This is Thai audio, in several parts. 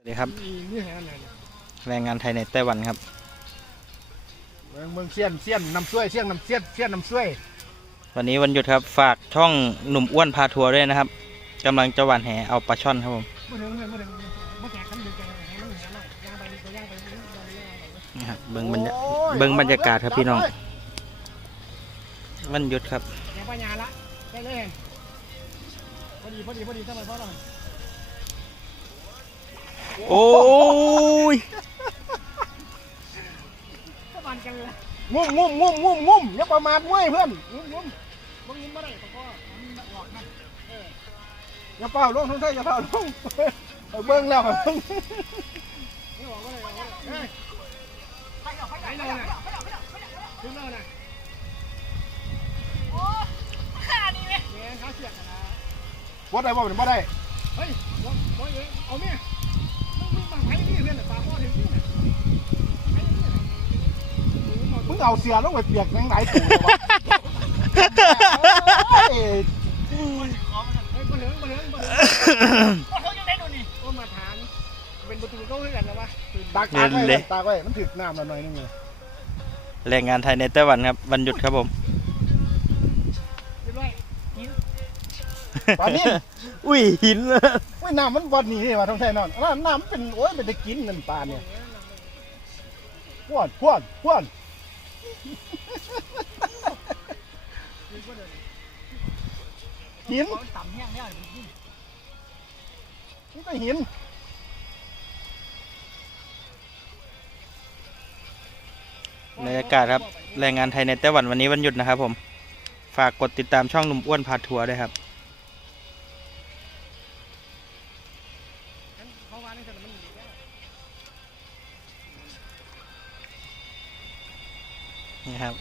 สวัสดีครับ นี่แหงอะไรแรงงานไทยในไต้หวันครับ เมืองเมืองเซียนเซียนน้ำซ้วยเซียนน้ำเซียนเซียนน้ำซ้วยวันนี้วันหยุดครับ ฝากช่องหนุ่มอ้วนพาทัวร์ด้วยนะครับกำลังจะหว่านแหเอาปลาช่อนครับผมมาถึงเลยมาถึงมาแจกขันดึงแกแหงมันแหงหน่อยย่างไปตัวย่างไปย่างไปย่างไปนี่ครับเบิ้งบรรยาเบิ้งบรรยากาศครับพี่น้อง วันหยุดครับแกปัญญาละได้เลยพอดีพอดีพอดีทำไมพ่อเรา โอ้ยก็มันกันเลยงุ้มงุ้มงุ้มงุ้มงุ้มอย่าประมาทมวยเพื่อนงุ้มงุ้มมึงยินมาได้ตะก้อมันหลอกนะเอออย่าเป่าลงทั้งไทยอย่าเป่าลงเอาเบิ้งแล้วครับเบิ้งไม่หลอกก็เลยเอาก็เลยเฮ้ยไปเลยนะถึงแล้วนะเนี่ยเขาเสียกันนะวัดได้บ่เป็นบ่ได้เฮ้ยวัดบ่เอ้ยเอาเมีย มึงเอาเสือลงไปเปียกยังไหนตู่เลยวะเฮ้ยเฮ้ยบ่เหลืองบ่เหลืองบ่เหลืองเขาจะได้ดูนี่โอ้มาทางเป็นประตูเขาให้กันแล้ววะตากไว้ตากไว้มันถึกน้ำละหน่อยนึงเลยแรงงานไทยในไต้หวันครับวันหยุดครับผมเรียบร้อยกินปลานิ่อุ้ยหินเลยโอ้ ยน้ำมันบอดนี่นี่ว่าท้องไทยนอนน้ำน้ำมันเป็นโอ้ยเป็นได้กินเงินปลาเนี่ยพวนพวนพวนหินต่ำแห้งเนี่ยนี่ก็หินบรรยากาศครับแรงงานไทยในไต้หวันวันนี้วันหยุดนะครับผม ฝากกดติดตามช่องหนุ่มอ้วนพาทัวร์ด้วยครับ นี่ครับ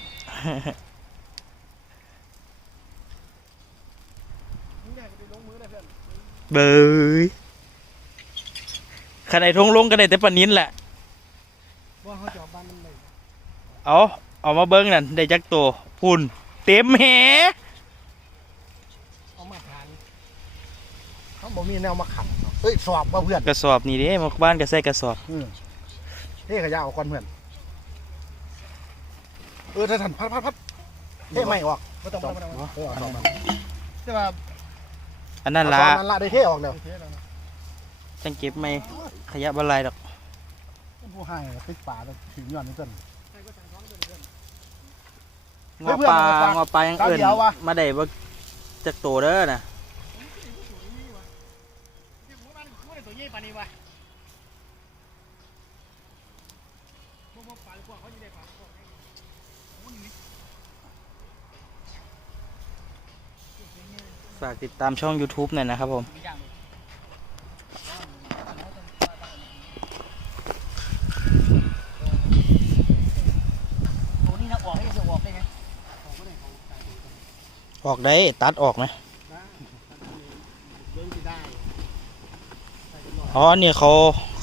มึงอยากจะไปลงมือได้เพื่อนเบยขนาดทงลงกันได้แต่ปานนินแหละว่าเขาจะเอาบ้านมันเลยเอาเอามาเบิ้งนั่นได้จักตัวพุ่น เต็มแหเอามาทานเขาบอกมีแนวมาขังเอ้ยสอบว่าเพื่อนกระสอบนี่เด้มาบ้านก็ใส่กระสอบอืมเท่ขยะออกก่อนเพื่อน เออถ้าทันพัดพัดพัดเท่ไม่ออกไม่ต้องไม่ต้องเออสอบมันใช่ป่ะอันนั้นละสอบมันละได้เท่ออกแล้วจังเก็บไม่ขยะบะไลายดอกผู้ให้ติดป่าแล้วถึงย้อนนี่ต้นงเฮ้อยเพื่อนปลาเอาปลางอปลายังตาเอิ่นเดียววะมาได้บ่จักตัวเด้อนะ ตัวยี่ปานี่วะพวกปลาพวกเขาอยู่ในป่าพวก ฝากติดตามช่อง YouTube หน่อยนะครับผมตัวนี้นะออกให้จะออกได้ไงออกได้ตัดออกนะเรื่องที่ได้อ๋อเนี่ยเขา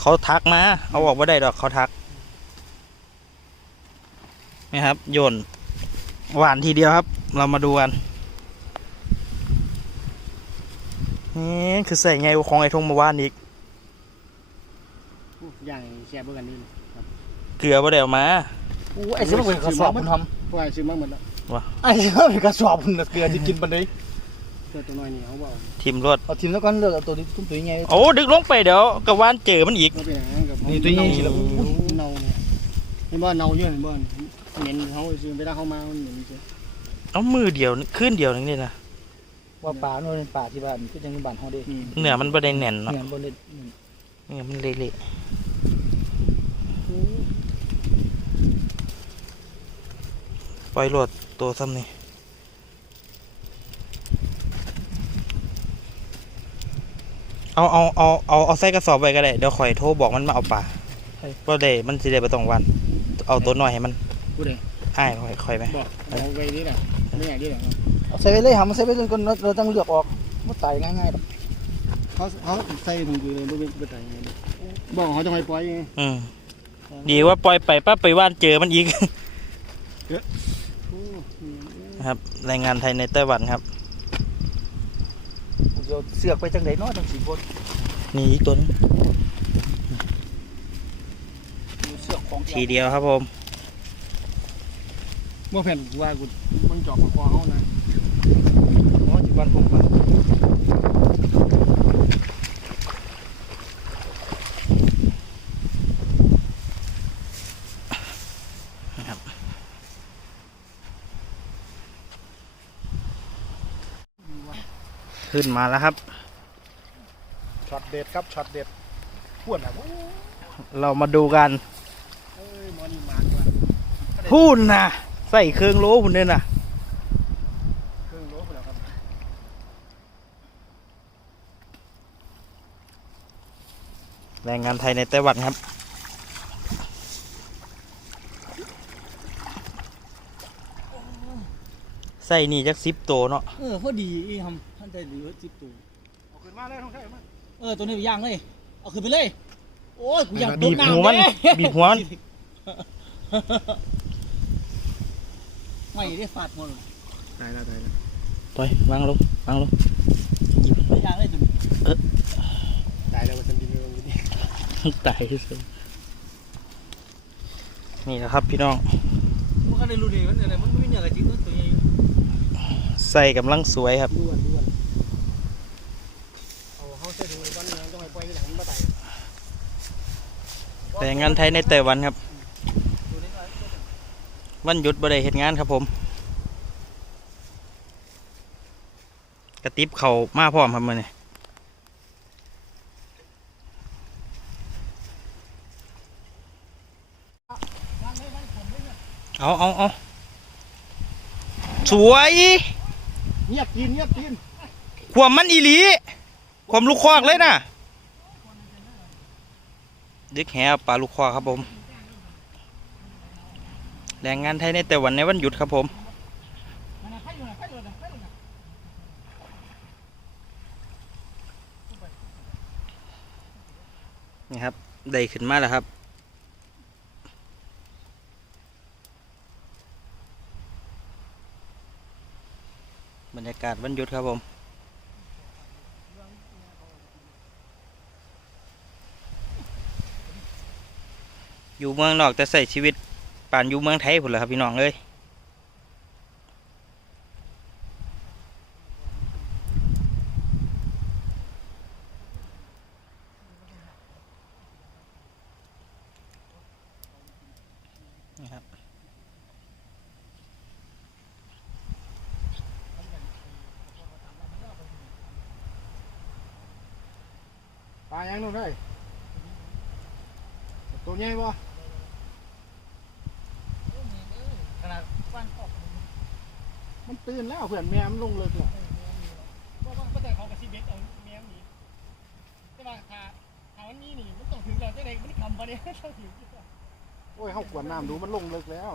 เขาทักมา เอาออกมาได้ดอกเขาทักนี่ครับโยนหวานทีเดียวครับ เรามาดูกัน นี่คือใส่ไงของไอ้ทงมาว่านอีกอย่างแชร์เบอร์กันนี่เกลือบ่ได้เอามาอู้ไอ้ซื้อมาเป็นกระสอบคุณทพวกไอ้ซื้อมาหมดแล้วำไอ้ซื้อมาเป็นกระสอบคุณเกลือจะกินปันไดเจ้าตัวน้อยนี่เขาบอกทิมรถเอาทิมแล้วก็เลือกเอาตัวนี้ตุ้มตัวใหญ่โอ้ดึกลงไปเดี๋ยวกระว่านเจอมันอีกเขาเป็นอย่างนั้นกับนี่ตัวใหญ่สิเนาล่ะเนาเนี่ยเห็นบ่เนาเยอะเห็นบ่เหม็นเขาซื้อเวลาเขามามันเหม็นเจ้าเอามือเดียวขึ้นเดียวนึงนี่นะ ว่าป่าโน่นเป็นป่าที่บ้านก็ยังมีบ้านเฮาเด้เนื้อมันบ่ได้แน่นเนาะเนี่ยบ่ได้เนื้อมันเละๆปล่อยรถตัวซ้ำนี่เอาเอาเอาเอาเอาใส่กระสอบไปก็ได้เดี๋ยวข่อยโทรบอกมันมาเอาป่าก็ได้มันสิได้ไปต้องวัน เอาตัวน้อยให้มันผู้ใดอ้ายข่อยข่อยไหมบอกเอาไว้นี่แหละไม่อยากนี่แหละ เอาใส่ไปเลยหามันใส่ไปจนคนเราต้องเลือกออกมันตายง่ายๆดอกเขาเขาใส่ถุงมือเลยไม่ไม่ตายไงบอกเขาจะไปปล่อยไงอืมดีว่าปล่อยไปปั๊บไปว่านเจอมันอีกนะครับแรงงานไทยในไต้หวันครับเดี๋ยวเสือกไปจังไดเนาะจังสิบ่นี่อีกตัวนึงทีเดียวครับผม เมื่อแผ่นว่ากูมึงจอบปากคอเขานะอ๋อจุดวันผมก่อนนะครับขึ้นมาแล้วครับ ช็อตเด็ดครับ ช็อตเด็ดพวดอะโอ้เรามาดูกัน เอ้ยหมอนี่มาดีกว่าพูดนะใส่เครื่องโลหุ่นเนี่ยนะเครื่องโลไปแล้วครับแรงงานไทยในไต้หวันครับใส่นี่จักซิปโตวเนาะเออพอดีอีทำท่านใจเหลือจิบตัวเอาขึ้นมาเลยท้องไส้มาเออตัวนี้ไปย่างเลยเอาขึ้นไปเลยโอ้ยกูอยากบีบหัวมันบีบหัวมัน ไม่ได้ฟาดหัวเลยตายแล้วตายแล้วต่อยวางลงวางลงไปย่างเลยตัวนี้ตายแล้วมันจะดินเรื่องนี้ตายที่สุดนี่แหละครับพี่น้องมันก็ได้รู้ดีมันอะไรมันไม่เหนื่อยกับจริงตัวใหญ่ใส่กำลังสวยครับด้วนด้วนเอาเขาเส้นถึงวันนี้ต้องให้ปล่อยหลังมาไต่แรงงานไทยในไต้หวันครับตัวนี้ก็ วันหยุดบ่ได้เฮ็ดงานครับผม กระติบเขามาพร้อมครับมื้อนี้เอาเอาเอาสวยเงียบกินเงียบกินความมันอีหลีความลูกคอกเลยนะดึกแหปลาลูกคอกครับผม แรงงานไทยในแต่วันในวันหยุดครับผม นี่ครับ ได้ขึ้นมาแล้วครับบรรยากาศวันหยุดครับผม อยู่เมืองนอกแต่ใส่ชีวิต ป่านอยู่เมืองไทยพุ่นแหละครับพี่น้องเอ้ยปลายังนู่นได้ตัวใหญ่ปะ ข นานออกมันตื่นแล้วเพื่อนแม่มันลงเลิกแล้วว่าว่าก็แต่เขากับซีเบสเอาแมวหนีแต่ว่าถ้าถ้าวันนี้นี่มันต้องถึงเราจะได้มันคำปะเนี่ยต้องถึงโอ้ยเขากวนน้ำดูมันลงเลิกแล้ว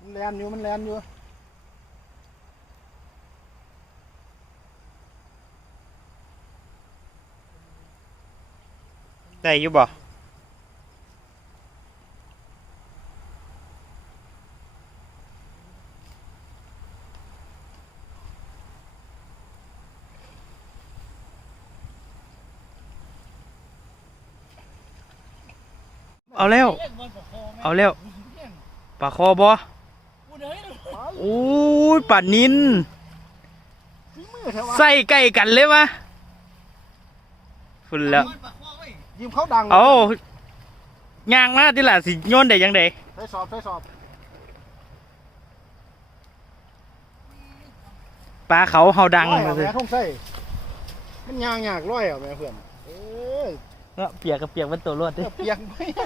มันแลนอยู่มันแลนอยู่ได้อยู่บ่ เอาแล้วเล่นบอลปกครองเอาแล้วปลาคอบ่กูเด้ยโอ้ยป่านินฝีมือเถอะวะใส่ไก่กันเลยวะฝุ่นแล้วยิมเขาดังเอายางมาที่ล่ะสิโยนได้ยังไงใช้สอบใช้สอบปลาเขาเฮาดังร้อยเลเอายแม่ทุ่งใส่มันยางยากร้อยเอาแม่เพื่อน เอ้ยเนาะเปียกกับเปียกมันตัวรวดดิเปียกไม่ได้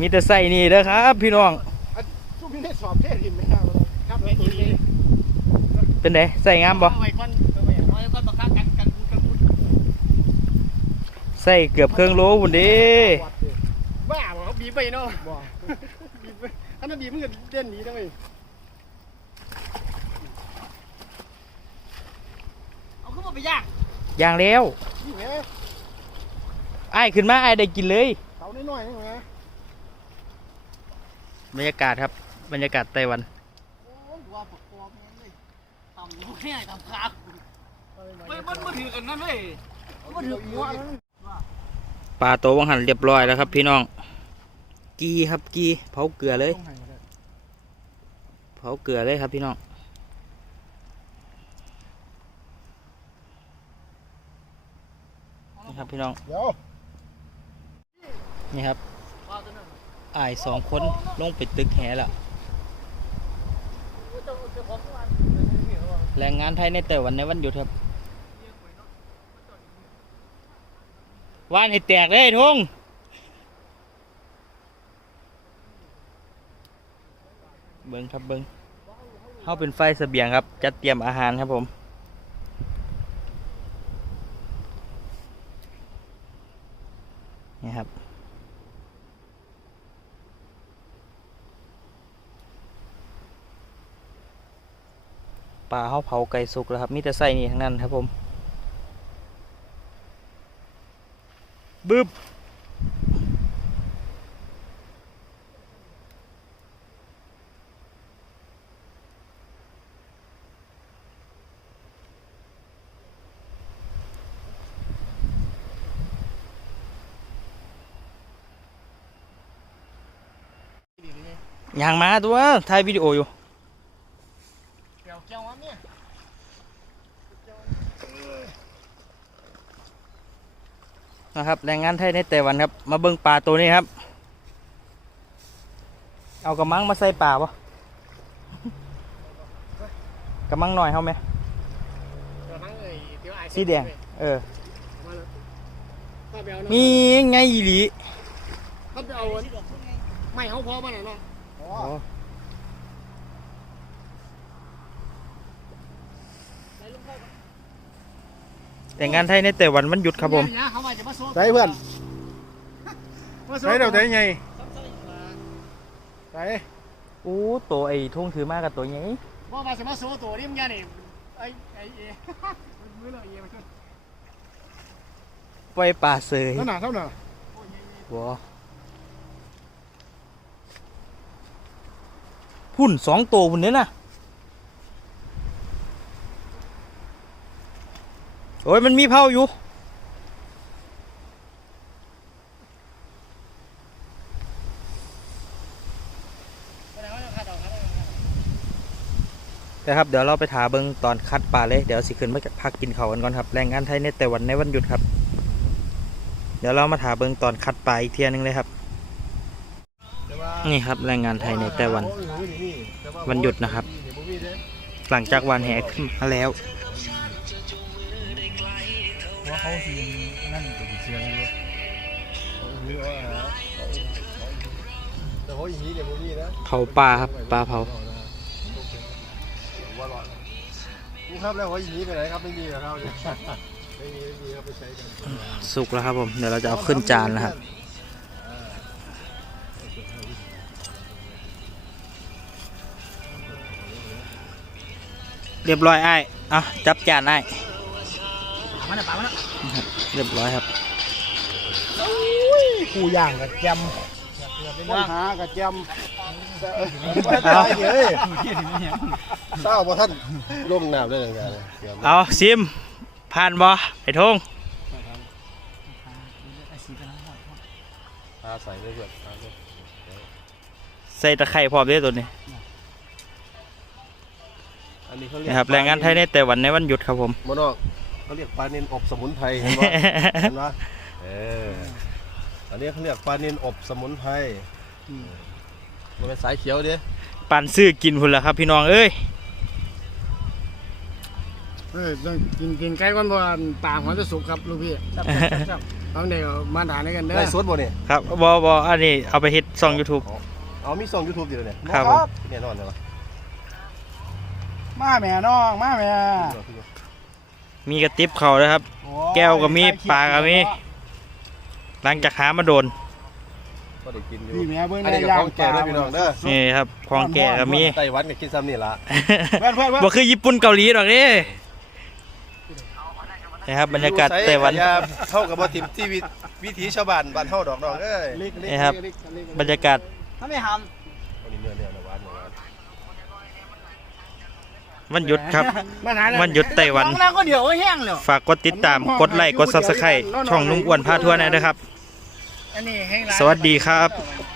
มีแต่ใส่นี่เด้อครับ พี่น้องช่วงนี้ได้สอบเทศหินไหมครับครับไอ้ตัวนี้เป็นไงใส่งามบ่เอาไว้ก่อนเอาไว้เอาไว้ก่อนบักคักกันกันกูกันกูใส่เกือบเครื่องโลหุ่นเดิวัดดิบ้าบ่เขาบีบไปเนาะบ่บีบไปถ้ามันบีบมันก็เด่นหนีได้เว้ยเอาขึ้นม ไปยากอย่างแล้วนี่ไงไอ้ายขึ้นมาไอ้ายได้กินเลย เสาน้อยๆนี่ไงบรรยากาศครับ บรรยากาศไต้หวัน โอ้ยว่าปกครองมันเลยต่ำอยู่เนี่ยต่ำขาไม่มันมาถือกันนั่นเลยมันถือหัวนั่นปลาโตวังหันเรียบร้อยแล้วครับพี่น้อง กีครับกีเผาเกลือเลย เผาเกลือเลยครับพี่น้อง ครับพี่น้อง เดี๋ยวนี่ครับอายสองคนลงไปตึกแหแล้วแรงงานไทยในแต่วันในวันหยุดครับว่านให้แตกเลยทุ่งเบิ้งครับเบิ้งเข้าเป็นไฟเสบียงครับ จัดเตรียมอาหารครับผม ปลาเขาเผาไก่สุกแล้วครับมีแต่ไส้นี่ทั้งนั้นครับผมบึ้บยางมาตัวถ่ายวิดีโออยู่ เกี่ยวเกี่ยววันเนี่ยนะครับแรงงานไทยในแต่วันครับ มาเบิ่งปลาตัวนี้ครับ เอากระมังมาใส่ปลาปะกระมังหน่อยเขาไหมกระมังเลยเดี๋ยวไอ้สีแดงเออถ้าไปเอามีไงอีหลีถ้าไปเอาไม่เขาพอมาหน่อยเนาะ แรงงานไทยในแต่วันวันหยุดครับผมเขาว่าจะมาโซ่ใส่เพื่อนมาโซ่ใส่เดี๋ยวใส่ไงใส่อู้ตัวไอ้ทุ่งถือมากกับตัวใหญ่ว่ามาจะมาโซ่ตัวนี่มึงยังนี่ไอ้ไอ้เอมือเลยเอมาขึ้นปล่อยปลาเสยเท่าหนาเท่าหนาบัวพุ่นสองตัวพุ่นเนี้ยนะ โอ้ยมันมีเผาอยู่นะครับเดี๋ยวเราไปถาเบิงตอนคัดปลาเลยเดี๋ยวสิขึ้นมาพักกินเขาวกันก่อนครับแรงงานไทยในแต่วันในวันหยุดครับ เดี๋ยวเรามาถาเบิงตอนคัดปลาอีกเที่ยนึงเลยครับนี่ครับแรงงานไทยในแต่วันวันหยุดนะครับ หลังจากวันแห่ขึ้นมาแล้ว ว่าเขาทีนั่นตัวเชียงเลยหรือว่าแต่เขาอย่างนี้เดี๋ยวมีนะเผาปลาครับปลาเผานี่ครับแล้วเขาอย่างนี้ไปไหนครับไม่มีกับเราเนี่ยไม่มีไม่มีครับไปใช้กันสุกแล้วครับผมเดี๋ยวเราจะเอาขึ้นจานนะครับเรียบร้อยไอ้ายเอาจับจานไอ้ายปามันปามันเรียบร้อยครับผู้ย่างกับแจมปัญหากับแจมเอาเฮ้ยเศร้าเพราะท่านล่มน้ำได้ยังไงเนี่ยเกือบเอาซิมผ่านบ่ไอ้ทงพาใส่ได้เพื่อนพาด้วยใส่ตะไคร่พร้อมด้วยตัวนี้อันนี้เขาเรียกนะครับแรงงานไทยในแต่วันในวันหยุดครับผมมอนอก เขาเรียกปลาเนินอบสมุนไพรเห็นปะเห็นปะเอออันนี้เขาเรียกปลาเนินอบสมุนไพรมันเป็นสายเขียวดิปั่นซื้อกินพุ่นละครับ พี่น้องเอ้ยเออต้องกินกินไก่ก่อนเพราะว่าปากมันจะสุกครับลูกพี่ต้องเดี๋ยวมาด่าในกันเด้อได้สดบ่เนี่ยครับบอบออันนี้เอาไปเฮ็ดช่อง YouTube เอามีส่งยูทูบอยู่เลยเนี่ยครับผม เนี่ยนอนเลยวะมาแม่น้อง มาแม่ มีกระติบเขานะครับ แก้วก็มีปลาก็มีหลังจากหามาโดนก็ได้กินอยู่พี่แม่เบิ่งอันได้นี้กับย่างของแก่ด้วยพี่น้องเด้อนี่ครับของแก่ก็มีไต้หวันก็กินซ้ำนี่ละเพื่อนเพื่อนเพื่อนบ่คือญี่ปุ่นเกาหลีหรอกนี่นะครับบรรยากาศไต้หวันยาเท่ากับว่าทิมที่วิวิถีชาวบ้านบ้านเฮาดอกน้องเอ้ยลิกลิกนี่ครับลิกลิกบรรยากาศถ้าไม่ทอันนี้เนื้อเนื้อห วานหวานวันหยุดครับ มาหาแล้ววันหยุดไต้หวัน นั่งก็เดี๋ยวแห้งแล้วฝากกดติดตาม กดไลค์ กด Subscribe ช่องนุ่มอ้วนพาทัวร์หนอยนะครับ อันนี้แห้งร้านสวัสดีครับเ